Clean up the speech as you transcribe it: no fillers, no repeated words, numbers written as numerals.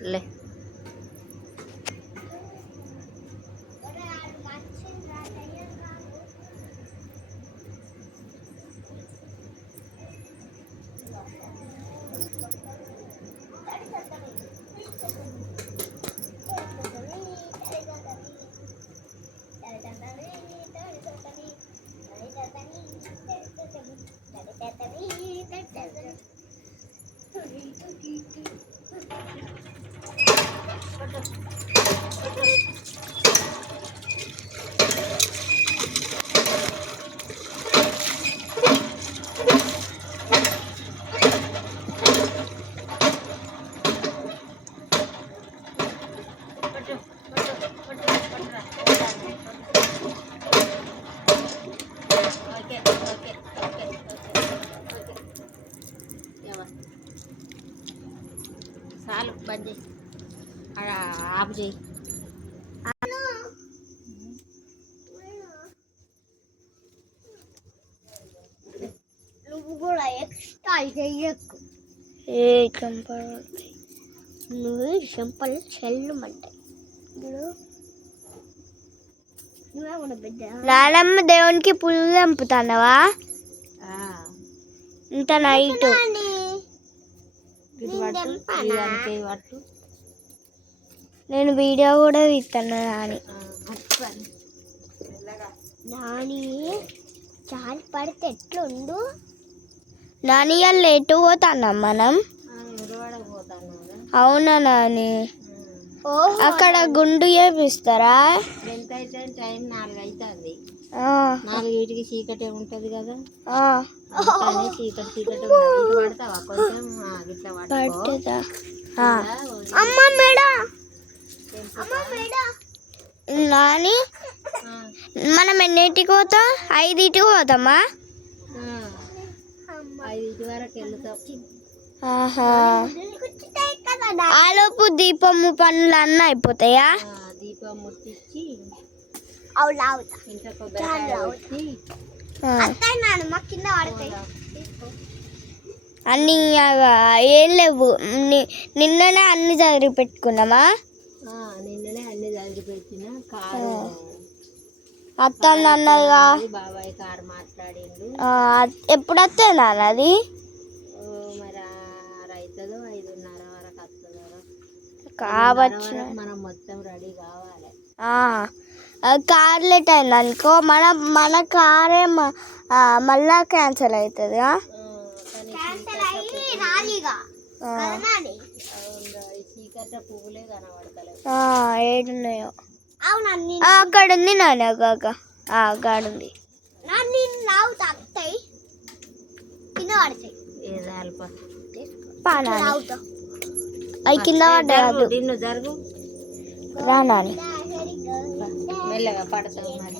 లే చాలు బంద్ చేయి ఆపు చేయి నువ్వు కూడా ఎక్స్ట్రా చెయ్యకు ఏ చెంపలు నువ్వు చెంపలు చెల్లుమంటాయి నువ్వేమన్నా బిడ్డ నానమ్మ దేవునికి పువ్వులు తెంపుతానవా ఇంత నైట్ నేను వీడియో కూడా తీస్తాను నాని చాలు పడితే ఎట్లుండు నాని వాళ్ళు ఎటు పోతాన్నాం మనం అవునా నాని అక్కడ గుండు చేపిస్తారా టైం 4 అవుతుంది 4 చీకటే ఉంటది కదా చీకటి పడతావా కొంచెం పడుతుందా నాని మనం ఎన్నింటికి పోతాం 5కి పోతామా 5 వరకు వెళ్తాం ఆలోపు దీపము పనులు అన్నీ అయిపోతాయా దీపం ముట్టించి ఇంట్లో కింద పడతాయి అన్నీ ఏం లేవు నిన్ననే అన్ని చదివి పెట్టుకున్నామా నిన్ననే అన్ని చదివి పెట్టిన కారు అత్త అన్నదిగా బాబాయ్ కారు మాట్లాడిండు ఎప్పుడు వస్తుంది నాన్న అది మరి 6 అవుతుందో 5:30 వరకు వస్తుందో కావచ్చు మనం మొత్తం రెడీ కావాలి కార్ లేట్ అయింది అనుకో మన కారే మళ్ళా క్యాన్సిల్ అవుతుంది పువ్వులే కనబడతలేదు ఏడున్నాయో అక్కడ ఉంది నాన్న అక్కడుంది అవి కింద పడ్డాయి నిన్ను జరుగు రా నాని మెల్లగా పడతావు మరి